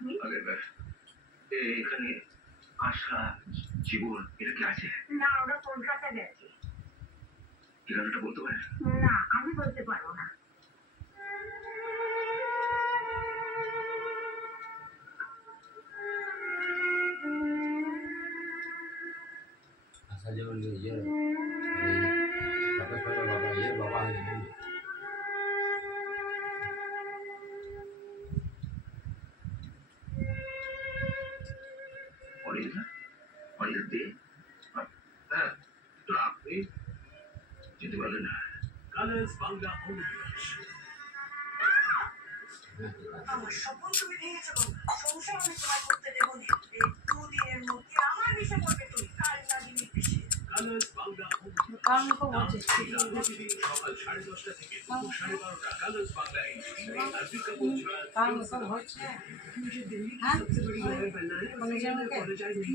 আপনি? এখানে আশা, জীবন এটা কি আছে? না, ওরা কলকাতা গেছে। ঠিকানাটা বলতে পারেন? না, আমি বলতে পারবো না। আশা জীবন তাপস পালের বাবা বাবা হয়েছে অনিতা? অনিতা দে? হ্যাঁ, তো আপনি যেতে পারলেন না। কালার্স বাংলা অনুপ্রাস। আমার স্বপ্ন তুমি ভেঙেছো গঙ্গা। সংসার আমি তোমায় করতে দেবো না। এই দুদিনের মধ্যে আমার বিষে পড়বে তুমি। কাল নাগিনীর বিষে। কালার্স বাংলা কারণ তো বলছে প্রতিদিন সকাল 10:30 থেকে দুপুর 12:30 কালার্স বাংলা আর বিজ্ঞাপন ছাড়া কারণ তো হচ্ছে मुझे दिल्ली की सबसे बड़ी लॉयर बनना है और मैं अपॉलोजाइज नहीं